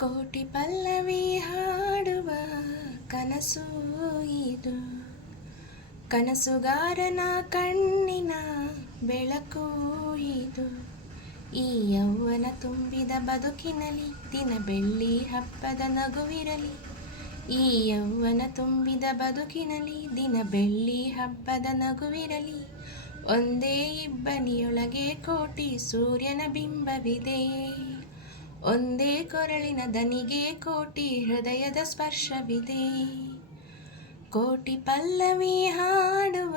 ಕೋಟಿ ಪಲ್ಲವಿ ಹಾಡುವ ಕನಸು ಇದು, ಕನಸುಗಾರನ ಕಣ್ಣಿನ ಬೆಳಕು ಇದು. ಈ ಯೌವನ ತುಂಬಿದ ಬದುಕಿನಲ್ಲಿ ದಿನ ಬೆಳ್ಳಿ ಹಬ್ಬದ ನಗುವಿರಲಿ. ಈ ಯೌವನ ತುಂಬಿದ ಬದುಕಿನಲ್ಲಿ ದಿನ ಬೆಳ್ಳಿ ಹಬ್ಬದ ನಗುವಿರಲಿ. ಒಂದೇ ಇಬ್ಬನಿಯೊಳಗೆ ಕೋಟಿ ಸೂರ್ಯನ ಬಿಂಬವಿದೆ. ಒಂದೇ ಕೊರಳಿನ ದನಿಗೆ ಕೋಟಿ ಹೃದಯದ ಸ್ಪರ್ಶವಿದೆ. ಕೋಟಿ ಪಲ್ಲವಿ ಹಾಡುವ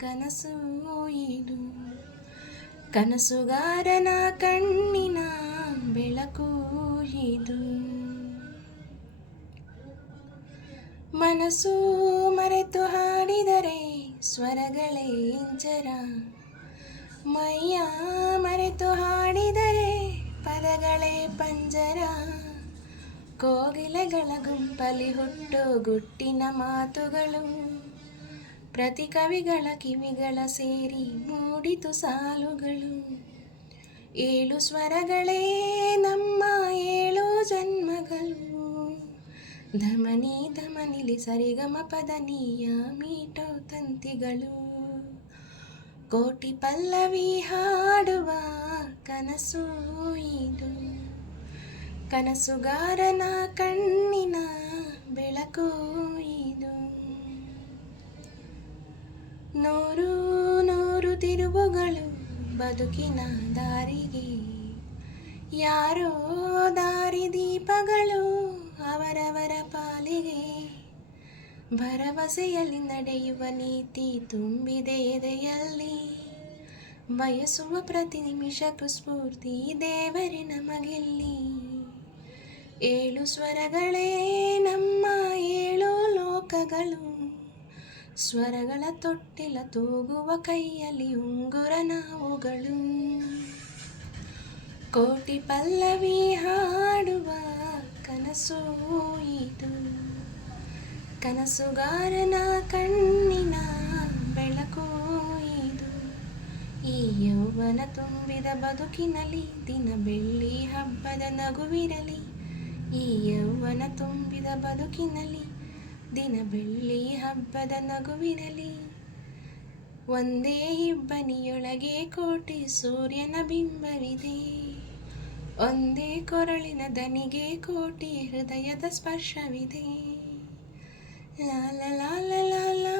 ಕನಸು ಇದು, ಕನಸುಗಾರನ ಕಣ್ಣಿನ ಬೆಳಕು ಇದು. ಮನಸ್ಸು ಮರೆತು ಹಾಡಿದರೆ ಸ್ವರಗಳೇ ಇಂಚರ, ಮೈಯ ಮರೆತು ಹಾಡಿದರೆ ಪದಗಳೇ ಪಂಜರ. ಕೋಗಿಲೆಗಳ ಗುಂಪಲಿ ಹುಟ್ಟು ಗುಟ್ಟಿನ ಮಾತುಗಳು, ಪ್ರತಿ ಕವಿಗಳ ಕಿವಿಗಳ ಸೇರಿ ಮೂಡಿತು ಸಾಲುಗಳು. ಏಳು ಸ್ವರಗಳೇ ನಮ್ಮ ಏಳು ಜನ್ಮಗಳು, ಧಮನಿ ಧಮನಿಲಿ ಸರಿಗಮ ಪದನೀಯ ಮೀಟೋ ತಂತಿಗಳು. ಕೋಟಿ ಪಲ್ಲವಿ ಹಾಡುವ ಕನಸು ಇದು, ಕನಸುಗಾರನ ಕಣ್ಣಿನ ಬೆಳಕು ಇದು. ನೂರು ನೂರು ತಿರುವುಗಳು ಬದುಕಿನ ದಾರಿಗೆ, ಯಾರೋ ದಾರಿದೀಪಗಳು ಅವರವರ ಪಾಲಿಗೆ. ಭರವಸೆಯಲ್ಲಿ ನಡೆಯುವ ನೀತಿ ತುಂಬಿದೆ ಎದೆಯಲ್ಲಿ, ಬಯಸುವ ಪ್ರತಿ ನಿಮಿಷಕ್ಕೂ ಸ್ಫೂರ್ತಿ ದೇವರೇ ನಮಗಿಲ್ಲಿ. ಏಳು ಸ್ವರಗಳೇ ನಮ್ಮ ಏಳು ಲೋಕಗಳು, ಸ್ವರಗಳ ತೊಟ್ಟಿಲ ತೂಗುವ ಕೈಯಲ್ಲಿ ಉಂಗುರ ನಾವುಗಳು. ಕೋಟಿ ಪಲ್ಲವಿ ಹಾಡುವ ಕನಸು ಇದು, ಕನಸುಗಾರನ ಕಣ್ಣಿನ ಬೆಳಕು ಇದು. ಈ ಯೌವನ ತುಂಬಿದ ಬದುಕಿನಲ್ಲಿ ದಿನ ಬೆಳ್ಳಿ ಹಬ್ಬದ ನಗುವಿರಲಿ. ಈ ಯೌವನ ತುಂಬಿದ ಬದುಕಿನಲ್ಲಿ ದಿನ ಬೆಳ್ಳಿ ಹಬ್ಬದ ನಗುವಿರಲಿ. ಒಂದೇ ಇಬ್ಬನಿಯೊಳಗೆ ಕೋಟಿ ಸೂರ್ಯನ ಬಿಂಬವಿದೆ. ಒಂದೇ ಕೊರಳಿನ ದನಿಗೆ ಕೋಟಿ ಹೃದಯದ ಸ್ಪರ್ಶವಿದೆ. ಲಾ ಲಾ ಲಾ ಲಾ ಲಾ.